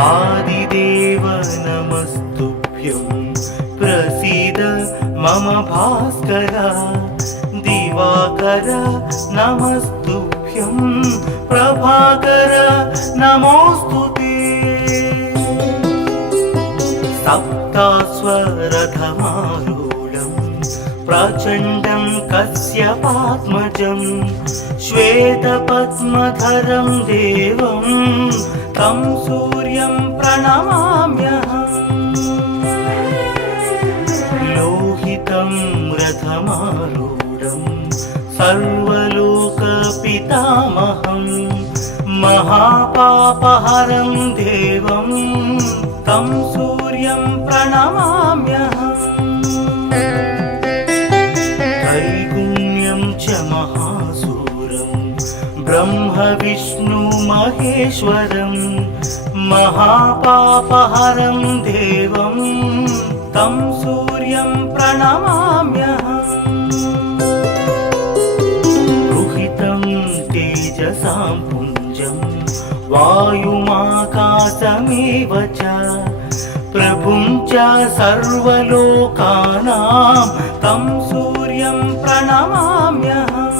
आदिदेव नमस्तुभ्यं प्रसीद मम भास्कर दिवाकर नमस्तुभ्यं प्रभाकर नमोस्तुते सप्तास्वरथमारूढं प्रचण्डं कश्यपात्मजं श्वेतपद्मधरं देवं तं सूर्यं प्रणमाम्यहम् लोहितं रथमारूढं सर्वलोकपितामहं महापापहरं देवं तं सूर्यं प्रणमाम्यहम् त्रैगुण्यं च महासूरं ब्रह्म विष्णु महेश्वरं महापापहरं देवं तं सूर्यं प्रणमाम्यहम् रुहितं तेजसां पुञ्जं वायुमाकाशमेव च प्रभुं च सर्वलोकानां तं सूर्यं प्रणमाम्यहम्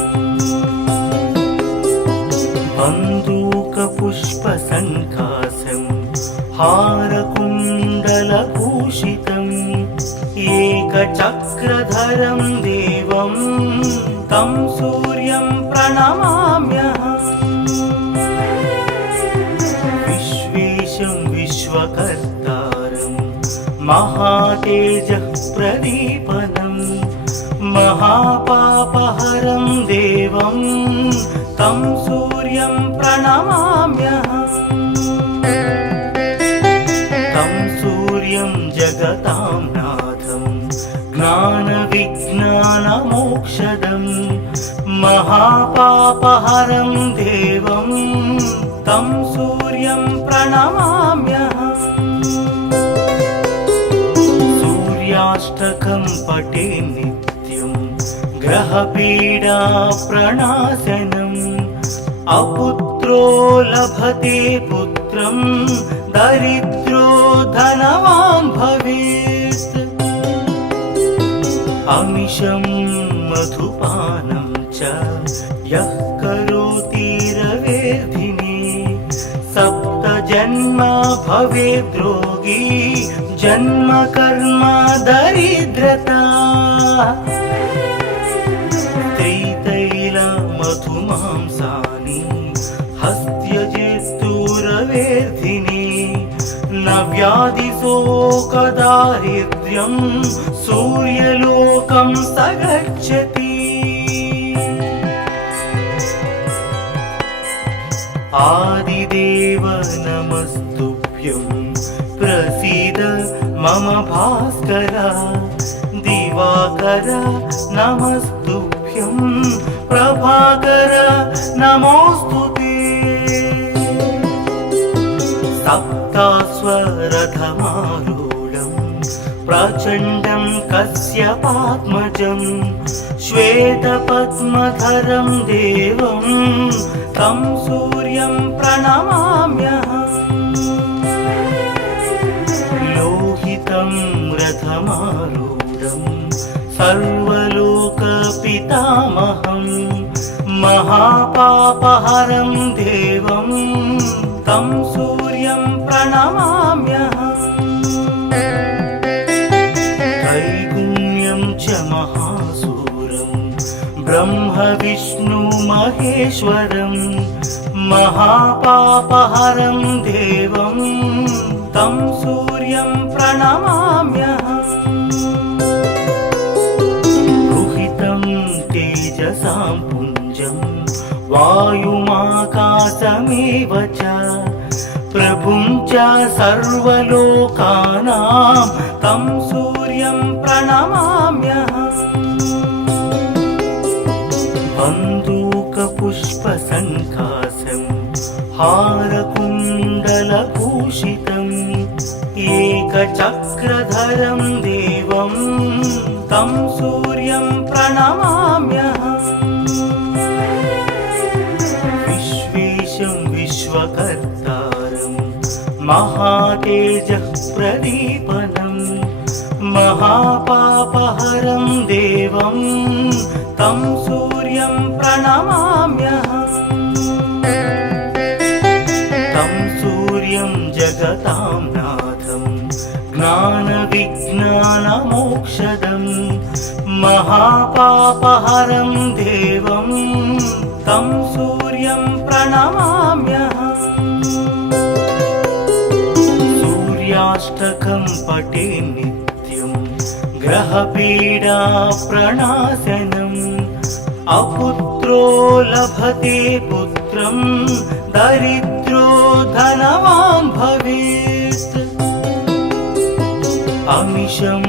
बन्दूकपुष्पसङ्कासं हारकुण्डलभूषितम् एकचक्रधरं देवं तं सूर्यं प्रणमाम्यहम् विश्वेशं विश्वकर्तारं महातेजः प्रदीपनं महापापहरं देवं तं सूर्यं प्रणमाम्यहम् तं सूर्यं जगतां नाथं ज्ञानविज्ञानमोक्षदं महापापहरं देवं तं सूर्यं प्रणमाम्यहम् सूर्याष्टकं पठे नित्यं ग्रहपीडा प्रणाशनम् अपुत्रो लभते पुत्रं दरिद्रो धनवान् भवेत् अमिषं मधुपानं च यः करोति रवेर्धिने सप्तजन्म भवेद्रोगी जन्म कर्म दरिद्रता त्रितैलमधुमांसानि हस्त्यजेस्तुरवेर्धिने न व्याधिशोकदारिद्र्यं सूर्यलोकं स गच्छति आदिदेव नमस्तुभ्यं प्रसीद मम भास्कर दिवाकर नमस्तुभ्यं प्रभाकर नमोस्तुते सप्तास्वरथमारूढं प्रचण्डं कश्यपात्मजं श्वेतपद्मधरं देवं तं सूर्यं प्रणमाम्यहम् लोहितं रथमारूढं सर्वलोकपितामहं महापापहरं देवं तं सूर्यं प्रणमाम्यहम् त्रैगुण्यं च महासूरं ब्रह्म विष्णु महेश्वरं महापापहरं देवं तं सूर्यं प्रणमाम्यहम् रुहितं तेजसां पुञ्जं वायुमाकाशमेव च प्रभुं च सर्वलोकानां तं सूर्यं प्रणमाम्यहम् बन्दूकपुष्पसङ्कासं हारकुण्डलभूषितम् एकचक्रधरं देवं तं सूर्यं प्रणमाम्यहम् विश्वेशं विश्वकर्तारं महातेजः प्रदीपनं महापापहरं देवं तं सूर्यं प्रणमाम्यहम् तं सूर्यं जगतां नाथं ज्ञानविज्ञानमोक्षदं महापापहरं देवं तं सूर्यं प्रणमाम्यहम् सूर्याष्टकं पठे नित्यं ग्रहपीडा प्रणाशनम् अपुत्रो लभते पुत्रं दरिद्रो धनवान् भवेत् अमिषं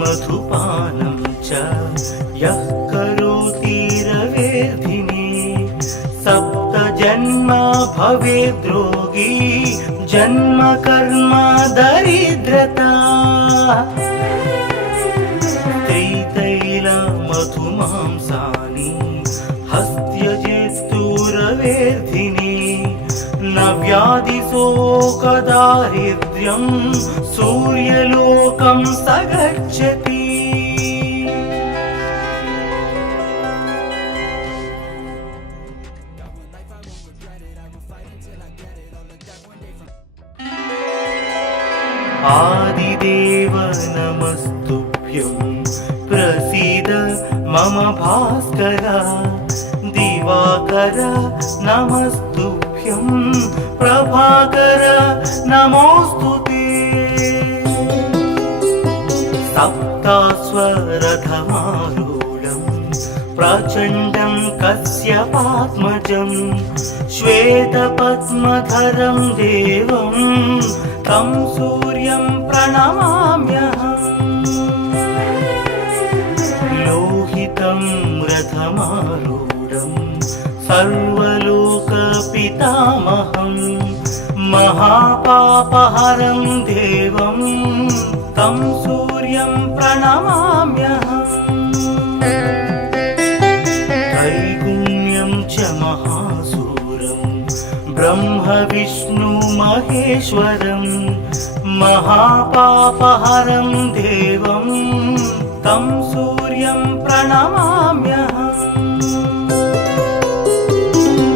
मधुपानं च यः करोति रवेर्धिने सप्त जन्म भवेद्रोगी जन्म कर्म दरिद्रता त्रितैल मधुमांसानि हस्त्यजेस्तुरवेर्धिने न व्याधिशोकदारिद्र्यं सूर्यलोकं स गच्छति आदिदेव नमस्तुभ्यं प्रसीद मम भास्कर दिवाकर नमस्तुभ्यं प्रभाकर नमोस्तुते सप्तास्वरथमारूढं प्रचण्डं कश्यपात्मजं श्वेतपद्मधरं देवं तं सूर्यं प्रणमाम्यहम् लोहितं रथमारूढं सर्वलोकपितामहं महापापहरं देवं तं सूर्यं प्रणमाम्यहम् त्रैगुण्यं च महासूरं ब्रह्म विष्णु महेश्वरं महापापहरं देवं तं सूर्यं प्रणमाम्यहम्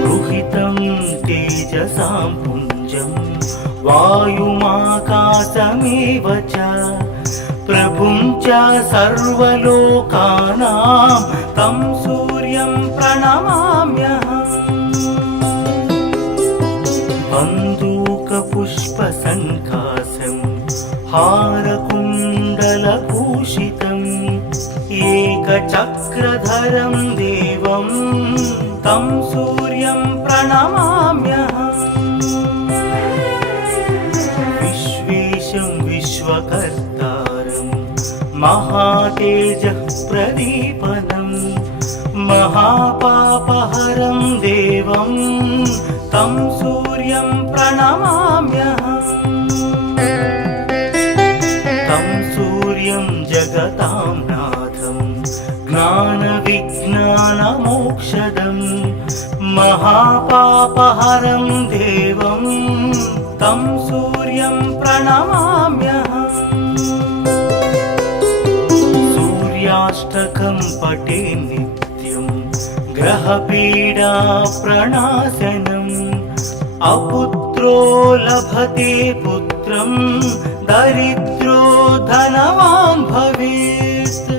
रुहितं तेजसां पुञ्जं वायुमाकाशमेव च प्रभुं च सर्वलोकानां तं सूर्यं प्रणमाम्यहम् बन्दूकपुष्पसङ्कासं हारकुण्डलभूषितम् एकचक्रधरं देवं तं सूर्यं प्रणमाम्यहम् विश्वेशं विश्वकर्तारं महातेजः प्रदीपनं महापापहरं देवं तं सूर्यं प्रणमाम्यहम् तं सूर्यं जगतां नाथं ज्ञानविज्ञानमोक्षदं महापापहरं देवं तं सूर्यं प्रणमाम्यहम् सूर्याष्टकं पठे नित्यं ग्रहपीडा प्रणाशनम् अपुत्रो लभते पुत्रं दरिद्रो धनवान् भवेत्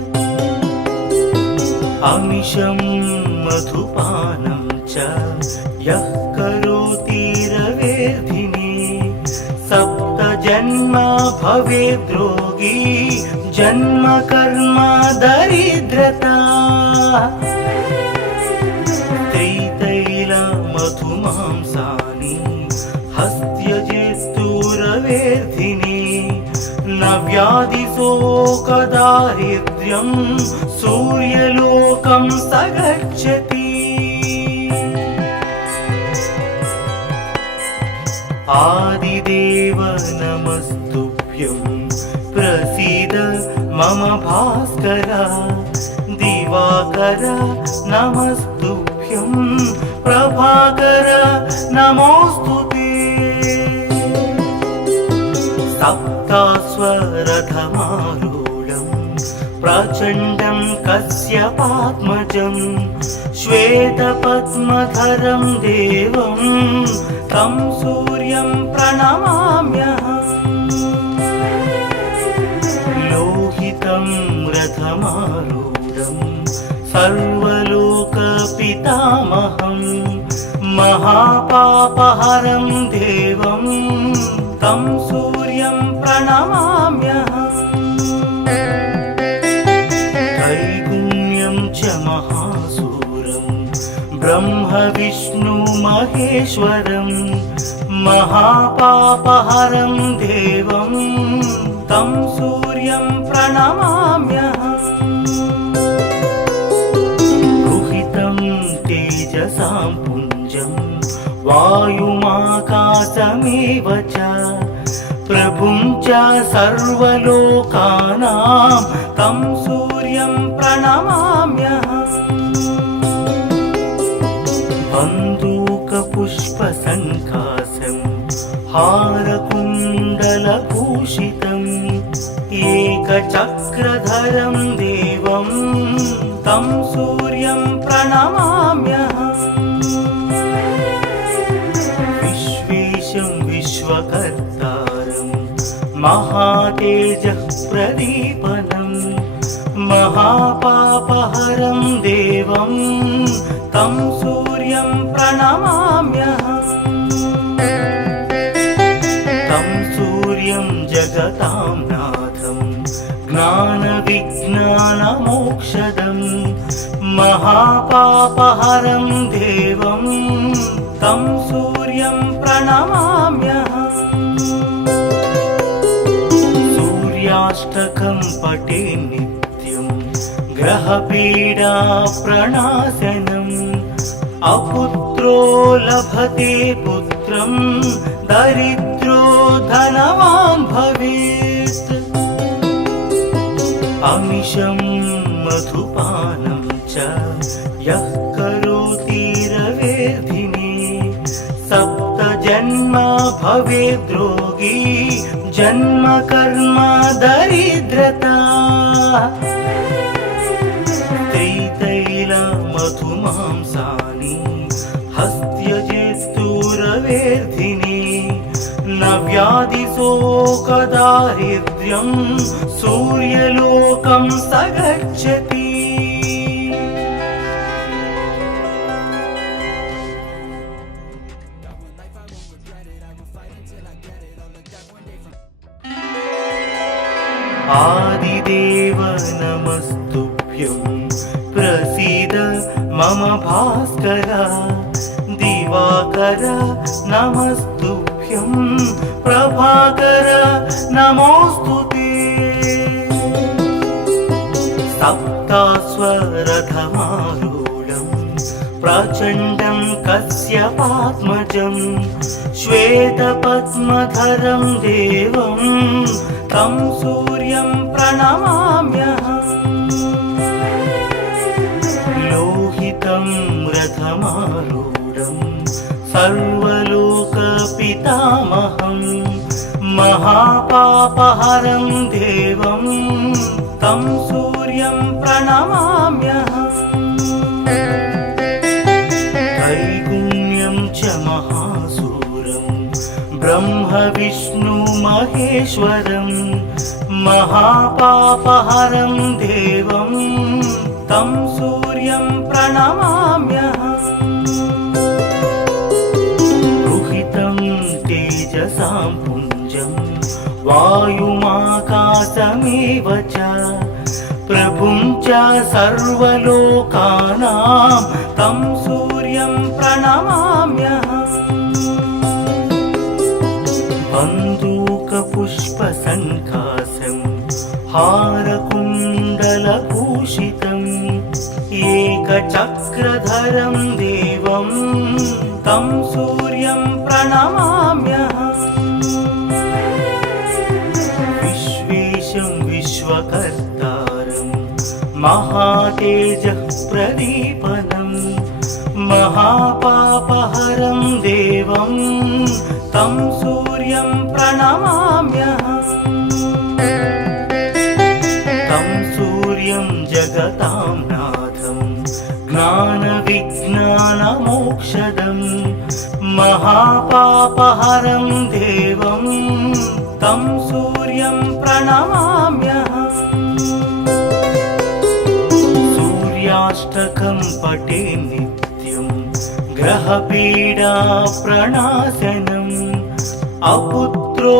अमिषं मधुपानं च यः करोति रवेर्धिने सप्त जन्म भवेद्रोगी जन्म कर्म दरिद्रता त्रितैल मधुमांसानि हस्त्यजेस्तुरवेर्धिने न व्याधिशोकदारिद्र्यं सूर्यलोकं स गच्छति आदिदेव नमस्तुभ्यं प्रसीद मम भास्कर दिवाकर नमस्तुभ्यं प्रभाकर नमोस्तुते सप्तास्वरथमारूढं प्रचण्डं कश्यपात्मजं श्वेतपद्मधरं देवं तं सूर्यं प्रणमाम्यहम् लोहितं रथमारूढं सर्वलोकपितामहं महापापहरं देवं तं सूर्यं प्रणमाम्यहम् त्रैगुण्यं च महासूरं ब्रह्म विष्णु महेश्वरं महापापहरं देवं तं सूर्यं प्रणमाम्यहम् रुहितं तेजसां पुञ्जं वायुमाकाशमेव च प्रभुं च सर्वलोकानां तं सूर्यं प्रणमाम्यहम् बन्दूकपुष्पसङ्कासं हारकुण्डलभूषितम् एकचक्रधरं देवं तं सूर्यं प्रणमाम्यहम् विश्वेशं विश्वकर्तारं महातेजः प्रदीपनं महापापहरं देवं तं सूर्यं प्रणमाम्यहम् तं सूर्यं जगतां नाथं ज्ञानविज्ञानमोक्षदं महापापहरं देवं तं सूर्यं प्रणमाम्यहम् सूर्याष्टकं पठे नित्यं ग्रहपीडा प्रणाशनम् अपुत्रो लभते पुत्रं दरिद्रो धनवान् भवेत् अमिषं मधुपानं च यः करोति रवेर्धिने सप्तजन्म भवेद्रोगी जन्म कर्म दरिद्रता त्रितैलमधुमांसानि हस्त्यजेस्तुरवेर्धिने न व्याधिशोकदारिद्र्यं सूर्यलोकं स गच्छति आदिदेव नमस्तुभ्यं प्रसीद मम भास्कर दिवाकर नमस्तुभ्यं प्रभाकर नमोस्तुते सप्तास्वरथमारूढं प्रचण्डं कश्यपात्मजं श्वेतपद्मधरं देवं तं सूर्यं प्रणमाम्यहम् लोहितं रथमारूढं सर्वलोकपितामहं महापापहरं देवं तं सूर्यं प्रणमाम्यहम् त्रैगुण्यं च महासूरं ब्रह्म विष्णु महेश्वरं महापापहरं देवं तं सूर्यं प्रणमाम्यहम् रुहितं तेजसां पुञ्जं वायुमाकाशमेव च प्रभुं च सर्वलोकानां तं सूर्यं प्रणमाम्यहम् बन्दूकपुष्पसङ्कासं हारकुण्डलभूषितम् एकचक्रधरं देवं तं सूर्यं प्रणमाम्यहम् विश्वेशं विश्वकर्तारं महातेजः प्रदीपनं महापापहरं देवं तं सूर्यं प्रणमाम्यहम् तं सूर्यं जगतां नाथं ज्ञानविज्ञानमोक्षदं महापापहरं देवं तं सूर्यं प्रणमाम्यहम् सूर्याष्टकं पठे नित्यं ग्रहपीडा प्रणाशनम् अपुत्रो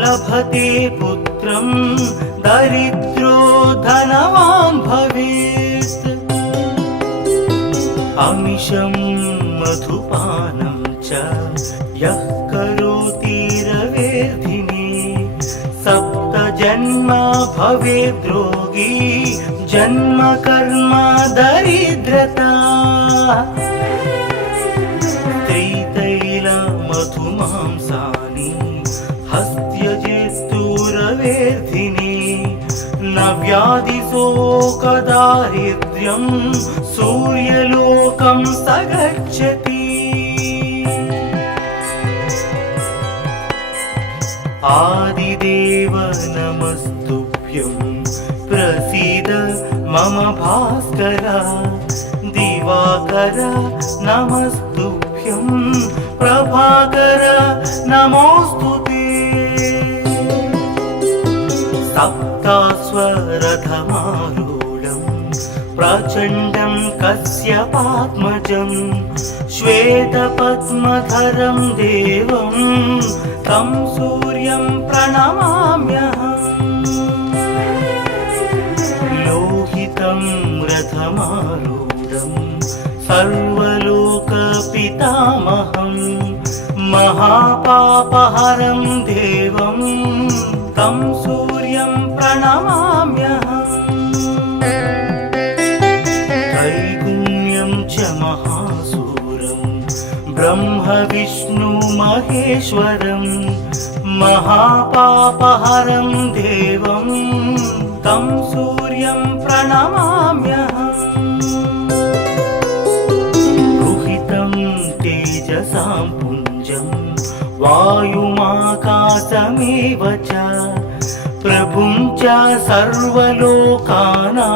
लभते पुत्रं दरिद्रो धनवान् भवेत् अमिषं मधुपानं च यः करोति रवेर्धिने सप्त जन्म भवेद्रोगी जन्म कर्म दरिद्रता मधुमांसानि हस्त्यजेस्तुरवेर्धिने न व्याधिशोकदारिद्र्यं सूर्यलोकं स गच्छति आदिदेव नमस्तुभ्यं प्रसीद मम भास्कर दिवाकर नमस्तुभ्यं प्रभाकर नमोस्तुते सप्तास्वरथमारूढं प्रचण्डं कश्यपात्मजं श्वेतपद्मधरं देवं तं सूर्यं प्रणमाम्यहम् लोहितं रथमारूढं सर्वलोकपितामहं महापापहरं देवं तं सूर्यं प्रणमाम्यहम् त्रैगुण्यं च महासूरं ब्रह्म विष्णु महेश्वरं महापापहरं देवं तं सूर्यं प्रणमाम्यहम् तेजसां पुञ्जं वायुमाकाशमेव च प्रभुं च सर्वलोकानां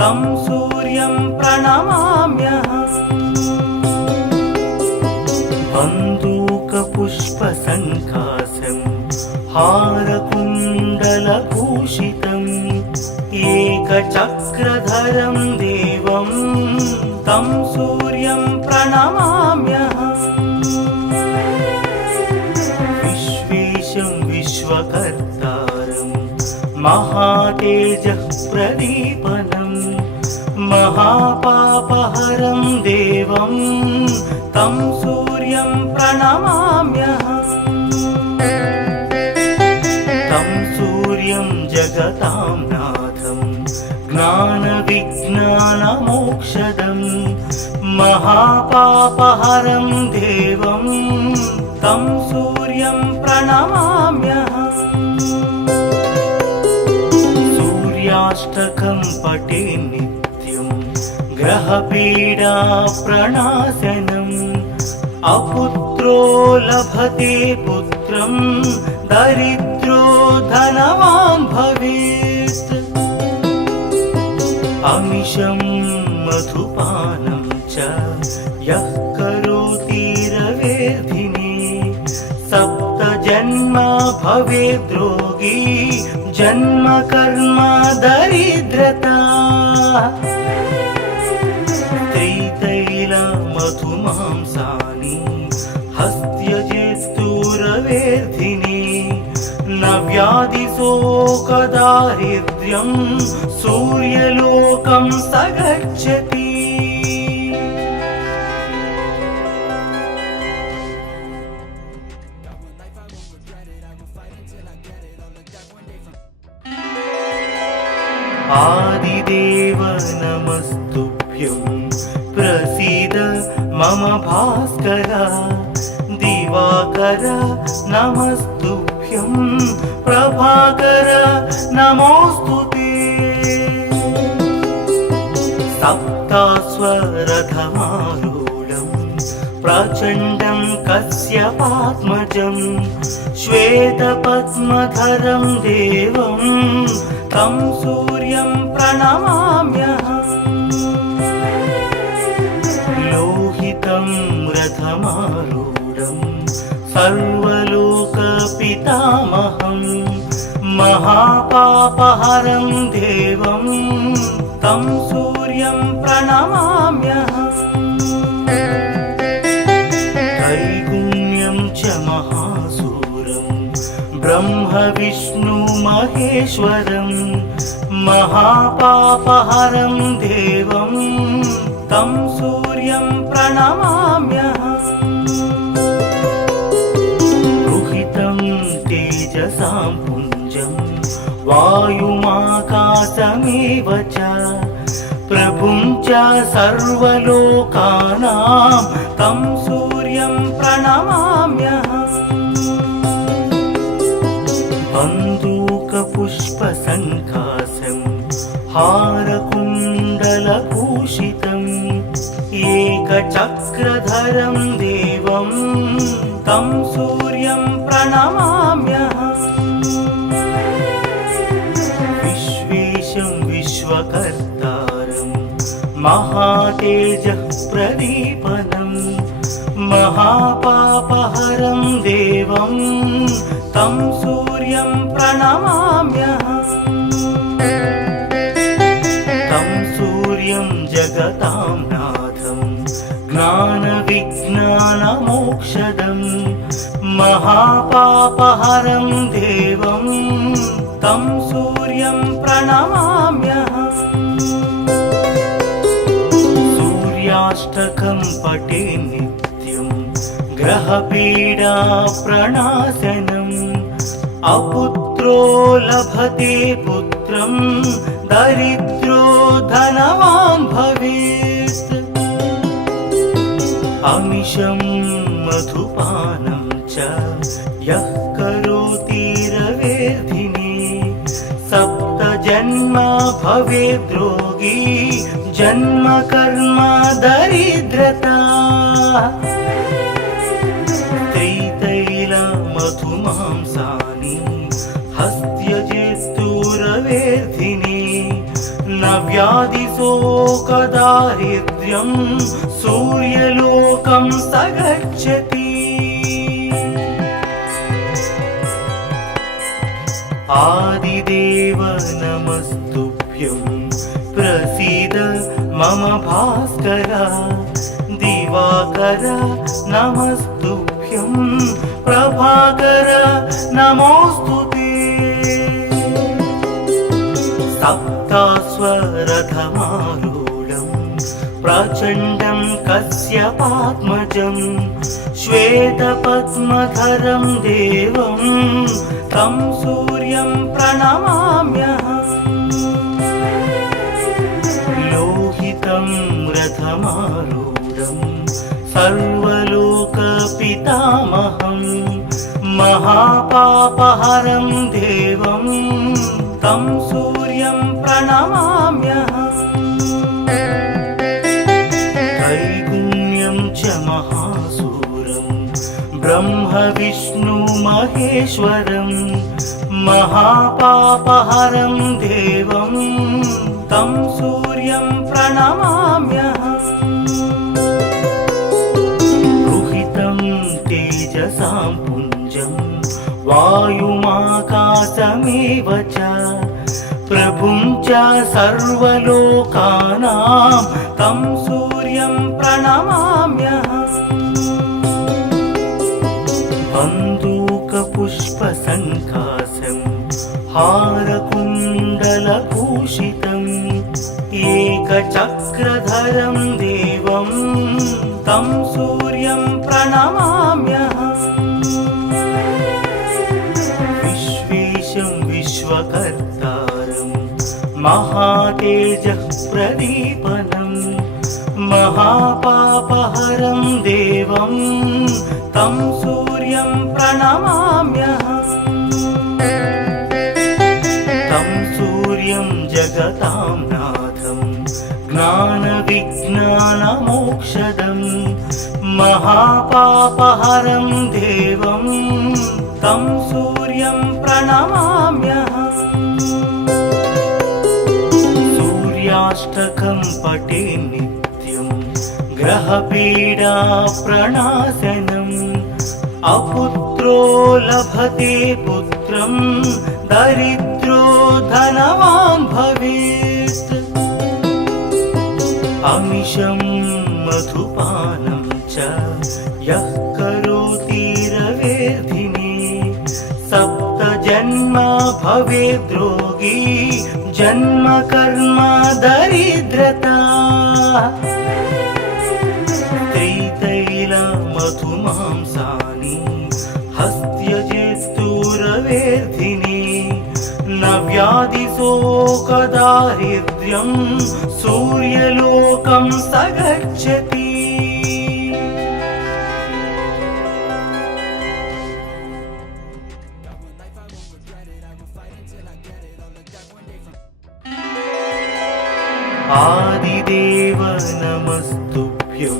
तं सूर्यं प्रणमाम्यहम् बन्दूकपुष्पसङ्काशं हारकुण्डलभूषितम् एकचक्रधरं देवं तं सूर्यं प्रणमाम्यहम् विश्वेशं विश्वकर्तारं महातेजः प्रदीपनं महापापहरं देवं तं सूर्यं प्रणमाम्यहम् तं सूर्यं जगतां नाथं ज्ञानविज्ञानमोक्षदं महापापहरं देवं तं सूर्यं प्रणमाम्यहम् सूर्याष्टकं पठे नित्यं ग्रहपीडा प्रणाशनम् अपुत्रो लभते पुत्रं दरिद्रो धनवान् भवेत् अमिषं मधुपानं च यः करोति रवेर्धिने सप्त जन्म भवेद्रोगी जन्म कर्म दरिद्रता मधुमांसानि हस्त्यजेस्तुरवेर्धिने न व्याधिशोकदारिद्र्यं सूर्यलोकं स गच्छति आदिदेव नमस्तुभ्यं प्रसीद मम भास्कर दिवाकर नमस्तुभ्यं प्रभाकर नमोस्तुते सप्तास्वरथमारूढं प्रचण्डं कश्यपात्मजं श्वेतपद्मधरं देवं तं सूर्यं प्रणमाम्यहम्। लोहितं रथमारूढं सर्वलोकपितामहं महापापहरं देवं तं सूर्यं प्रणमाम्यहम्। त्रैगुण्यं च महासूरं ब्रह्म विष्णु महेश्वरं महापापहरं देवं तं सूर्यं प्रणमाम्यहम्। रुहितं तेजसां पुञ्जं वायुमाकाशमेव च प्रभुं च सर्वलोकानां तं सूर्यं प्रणमाम्यहम्। बन्दूकपुष्पसङ्काशं हारकुण्डलभूषितम् एकचक्रधरं देवं तं सूर्यं प्रणमाम्यहम्। विश्वेशं विश्वकर्तारं महातेजः प्रदीपनं महापापहरं देवं तं सूर्यं प्रणमाम्यहम्। तं सूर्यं जगतां नाथं ज्ञानविज्ञानमोक्षदं महापापहरं देवं तं सूर्यं प्रणमाम्यहम्। सूर्याष्टकं पठे नित्यं ग्रहपीडा प्रणाशनम् अपुत्रो लभते पुत्रं दरिद्रो धनवान् भवेत्। अमिषं मधुपानं च यः करोति रवेर्धिने सप्तजन्म भवेद्रोगी जन्म कर्म दरिद्रता। त्रितैलमधुमांसानि हस्त्यजित्तुरवेर्धिने न व्याधिशोकदारिद्र्यं सूर्यलोकं स गच्छति। आदिदेव नमस्तुभ्यं प्रसीद मम भास्कर। दिवाकर नमस्तुभ्यं प्रभाकर नमोऽस्तुते। सप्ताश्वरथमारूढं प्रचण्डं कश्यपात्मजं श्वेतपद्मधरं देवं तं सूर्यं प्रणमाम्यहम्। लोहितं रथमारूढं सर्वलोकपितामहं महापापहरं देवं तं सूर्यं प्रणमाम्यहम्। त्रैगुण्यं च महासूरं ब्रह्म विष्णु महेश्वरं महापापहरं देवं तं सूर्यं प्रणमाम्यहम्। रुहितं तेजसां पुञ्जं वायुमाकाशमेव च प्रभुं च सर्वलोकानां तं सूर्यं प्रणमाम्यहम्। बन्दूकपुष्पसङ्काशं हारकुण्डलभूषितम् एकचक्रधरं देवं तं सूर्यं प्रणमाम्यहम्। विश्वेशं विश्वकर्तारं महातेजः प्रदीपनं महापापहरं देवं तं सूर्यं प्रणमाम्यहम्। तं सूर्यं जगतां नाथं ज्ञानविज्ञानमोक्षदं महापापहरं देवं तं सूर्यं प्रणमाम्यहम् सूर्याष्टकं पठे नित्यं ग्रहपीडा प्रणाशनम् अपुत्रो लभते पुत्रं दरिद्रो धनवान् भवेत् अमिषं मधुपानं च यः करोति रवेर्धिने सप्त जन्म भवेद्रोगी जन्म कर्म दरिद्रता त्रितैल मधुमांसानि हस्त्यजेस्तुरवेर्धिने न व्याधिशोकदारिद्र्यं सूर्यलोकं स गच्छति आदिदेव नमस्तुभ्यं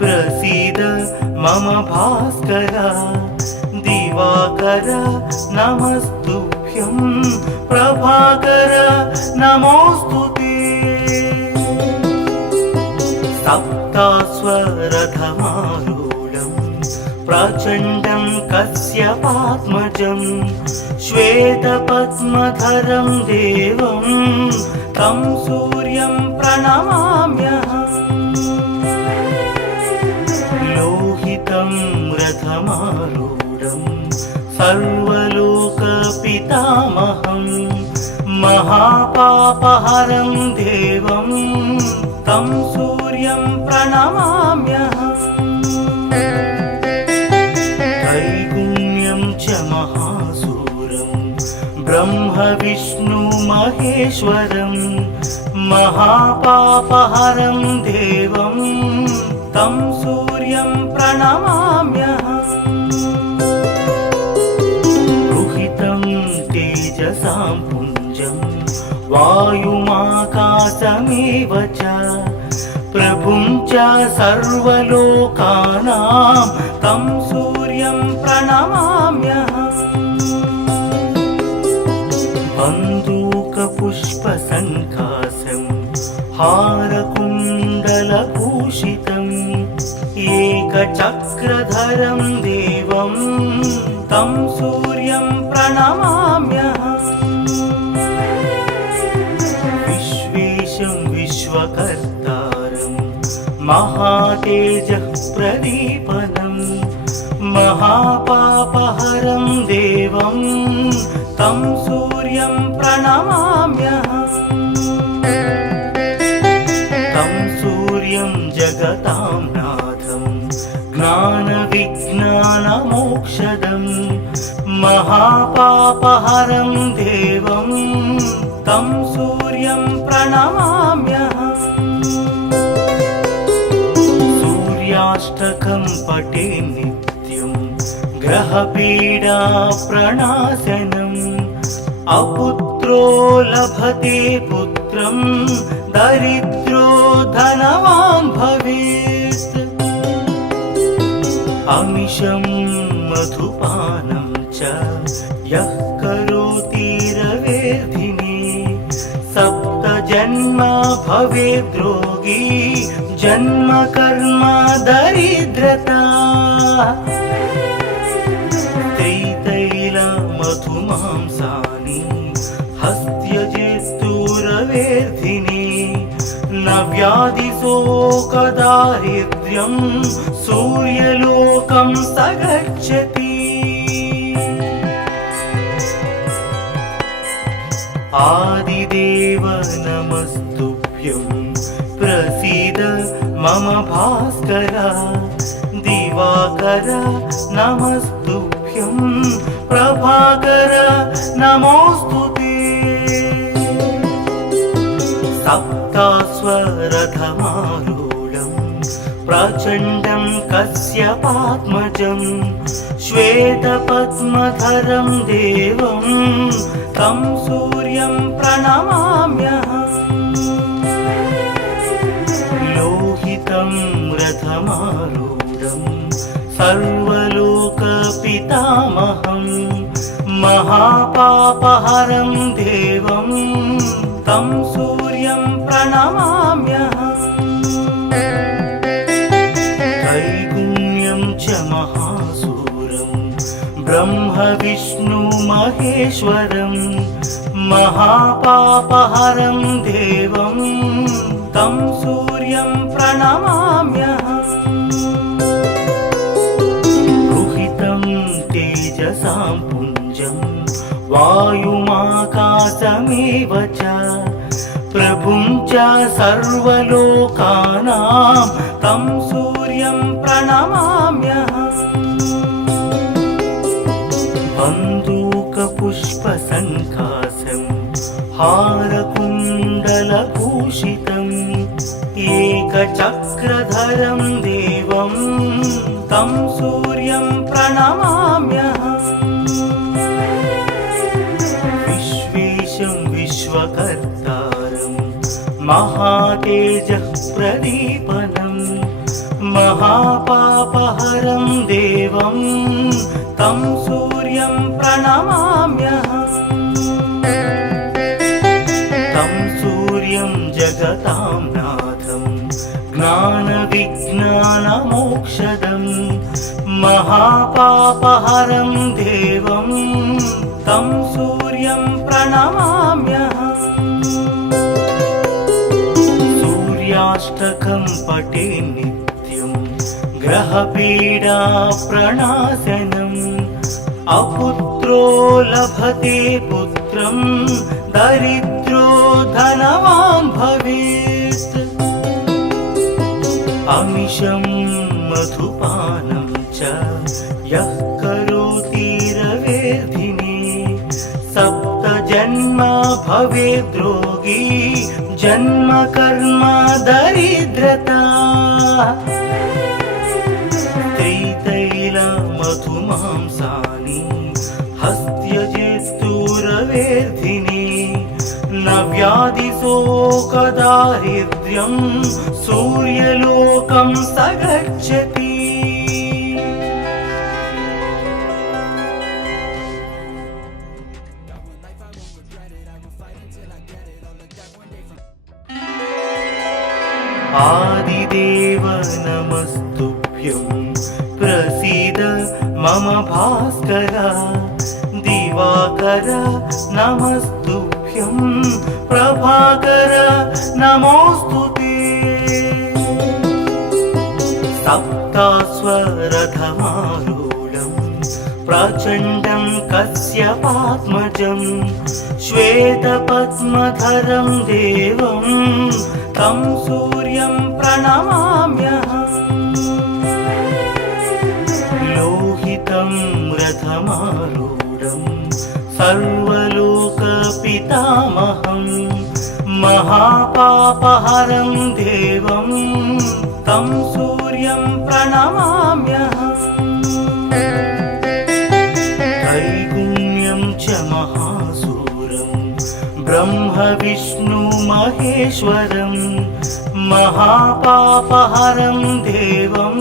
प्रसीद मम भास्कर दिवाकर नमस्तुभ्यं प्रभाकर नमोस्तुते सप्तास्वरथमारूढं प्रचण्डं कश्यपात्मजं श्वेतपद्मधरं देवं तं सूर्यं प्रणमाम्यहम् लोहितं रथमारूढं सर्वलोकपितामहं महापापहरं देवं तं सूर्यं प्रणमाम्यहम् त्रैगुण्यं च महासूरं ब्रह्म विष्णु महेश्वरं महापापहरं देवं तं सूर्यं प्रणमाम्यहम् रुहितं तेजसां पुञ्जं वायुमाकाशमेव च प्रभुं च सर्वलोकानां तं सूर्यं प्रणमाम्यहम् बन्दूकपुष्पसङ्कासं हारकुण्डलभूषितम् एकचक्रधरं देवं तं सूर्यं प्रणमाम्यहम् विश्वेशं विश्वकर्तारं महातेजः प्रदीपनं महापापहरं देवं तं सूर्यं प्रणमाम्यहम् तं सूर्यं जगतां नाथं ज्ञानविज्ञानमोक्षदं महापापहरं देवं तं सूर्यं प्रणमाम्यहम् सूर्याष्टकं पठे नित्यं ग्रहपीडा प्रणाशनम् अपुत्रो लभते पुत्रं दरिद्रो धनवान् भवेत् अमिषं मधुपानं च यः करोति रवेर्धिने सप्त जन्म भवेद्रोगी जन्म कर्म दरिद्रता त्रितैल मधुमांसानि हस्त्यजेस्तुरवेर्धिने न व्याधिशोकदारिद्र्यं सूर्यलोकं स गच्छति आदिदेव नमस्तुभ्यं प्रसीद मम भास्कर दिवाकर नमस्तुभ्यं प्रभाकर नमोस्तुते सप्तास्वरथमारूढं प्रचण्डं कश्यपात्मजं श्वेतपद्मधरं देवं तं सूर्यं प्रणमाम्यहम् लोहितं रथमारूढं सर्वलोकपितामहं महापापहरं देवं तं सूर्यं प्रणमाम्यहम् त्रैगुण्यं च महासूरं ब्रह्म विष्णु महेश्वरं महापापहरं देवं तं सूर्यं प्रणमाम्यहम् रुहितं तेजसां पुञ्जं वायुमाकाशमेव च प्रभुं च सर्वलोकानां तं सूर्यं प्रणमाम्यहम् बन्दूकपुष्पसङ्कासं हारकुण्डलभूषितम् एकचक्रधरं देवं तं सूर्यं प्रणमाम्यहम् विश्वेशं विश्वकर्तारं महातेजः प्रदीपनं महापापहरं देवं तं सूर्यं प्रणमाम्यहम् तं सूर्यं जगतां नाथं ज्ञानविज्ञानमोक्षदं महापापहरं देवं तं सूर्यं प्रणमाम्यहम् सूर्याष्टकं पठे नित्यं ग्रहपीडा प्रणाशनम् अपुत्रो लभते पुत्रं दरिद्रो धनवान् भवेत् अमिषं मधुपानं च यः करोति रवेर्धिने सप्तजन्म भवेद्रोगी जन्म कर्म दरिद्रता त्रितैलमधुमांसानि हस्त्यजित्तुरवेर्धिने न व्याधिशोकदारिद्र्यं सूर्यलोकं स गच्छति आदिदेव नमस्तुभ्यं प्रसीद मम भास्कर दिवाकर नमस्तुभ्यं प्रभाकर नमोस्तुते सप्तास्वरथमारूढं प्रचण्डं कश्यपात्मजं श्वेतपद्मधरं देवं तं सूर्यं प्रणमाम्यहम् लोहितं रथमारूढं सर्वलोकपितामहं महापापहरं देवं तं सूर्यं प्रणमाम्यहम् त्रैगुण्यं च महासूरं ब्रह्म विष्णु महेश्वरं महापापहरं देवं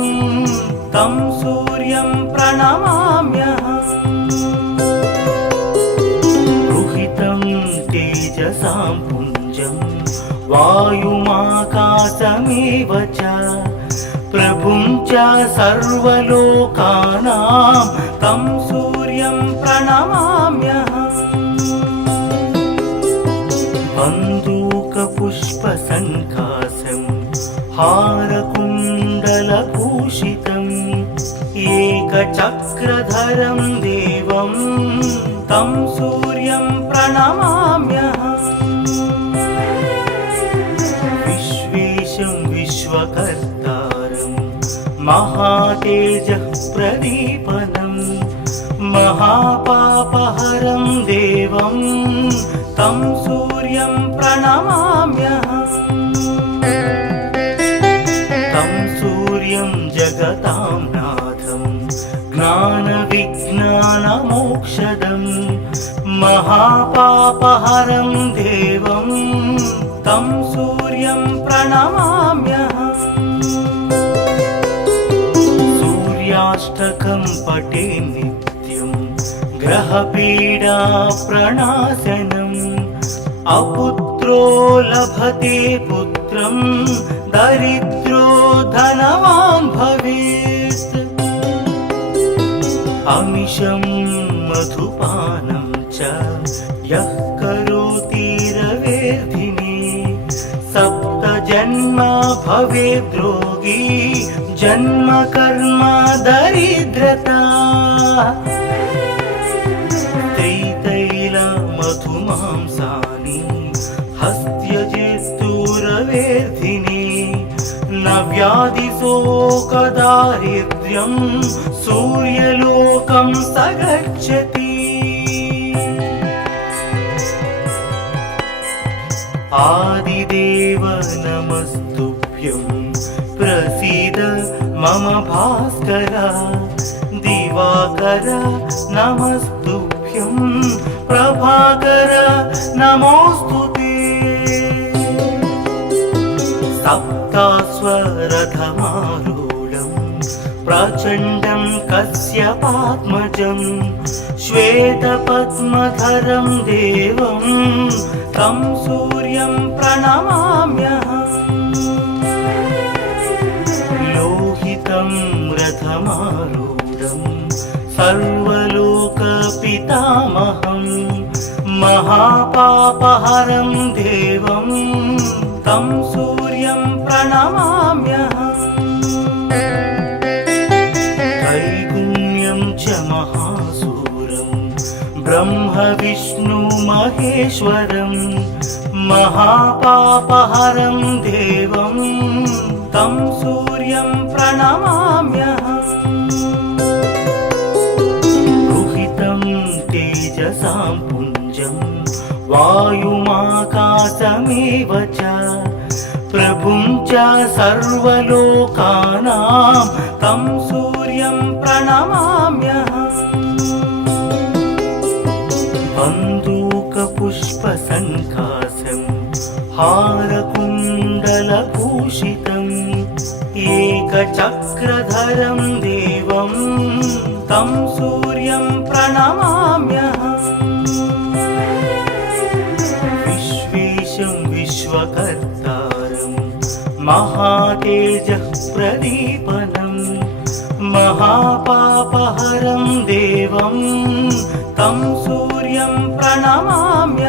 तं सूर्यं प्रणमाम्यहम् रुहितं तेजसां पुञ्जं वायुमाकाशमेव च प्रभुं च सर्वलोकानां तं सूर्यं प्रणमाम्यहम् बन्दूकपुष्पसङ्कासं हारकुण्डलभूषितम् एकचक्रधरं देवं तं सूर्यं प्रणमाम्यहम् विश्वेशं विश्वकर्तारं महातेजः प्रदीपनं महापापहरं देवं तं सूर्यं प्रणमाम्यहम् तं सूर्यं जगतां नाथं ज्ञानविज्ञानमोक्षदं महापापहरं देवं तं सूर्यं प्रणमाम्यहम् नामाष्टकं पठे नित्यं ग्रहपीडा प्रणाशनम् अपुत्रो लभते पुत्रं दरिद्रो धनवान् भवेत् अमिषं मधुपानं च यः करोति रवेर्धिने सप्त जन्म भवेद्रोगी जन्म कर्म दरिद्रता त्रितैल मधुमांसानि हस्त्यजेस्तुरवेर्धिने न व्याधिशोकदारिद्र्यं सूर्यलोकं स गच्छति आदिदेव नमस्तुभ्यं प्रसीद मम भास्कर दिवाकर नमस्तुभ्यं प्रभाकर नमोस्तुते सप्तास्वरथमारूढं प्रचण्डं कश्यपात्मजं श्वेतपद्मधरं देवं तं सूर्यं प्रणमाम्यहम् लोहितं रथमारूढं सर्वलोकपितामहं महापापहरं देवं तं सूर्यं प्रणमाम्यहम् त्रैगुण्यं च महासूरं ब्रह्म विष्णु महेश्वरं महापापहरं देवं तं सूर्यं प्रणमाम्यहम् रुहितं तेजसां पुञ्जं वायुमाकाशमेव च प्रभुं च सर्वलोकानां तं सूर्यं प्रणमाम्यहम् बन्दूकपुष्पसङ्कासं हारकुण्डलभूषितम् एकचक्रधरं देवं तं सूर्यं प्रणमाम्यहम् विश्वेशं विश्वकर्तारं महातेजः प्रदीपनं महापापहरं देवं तं सूर्यं प्रणमाम्यहम्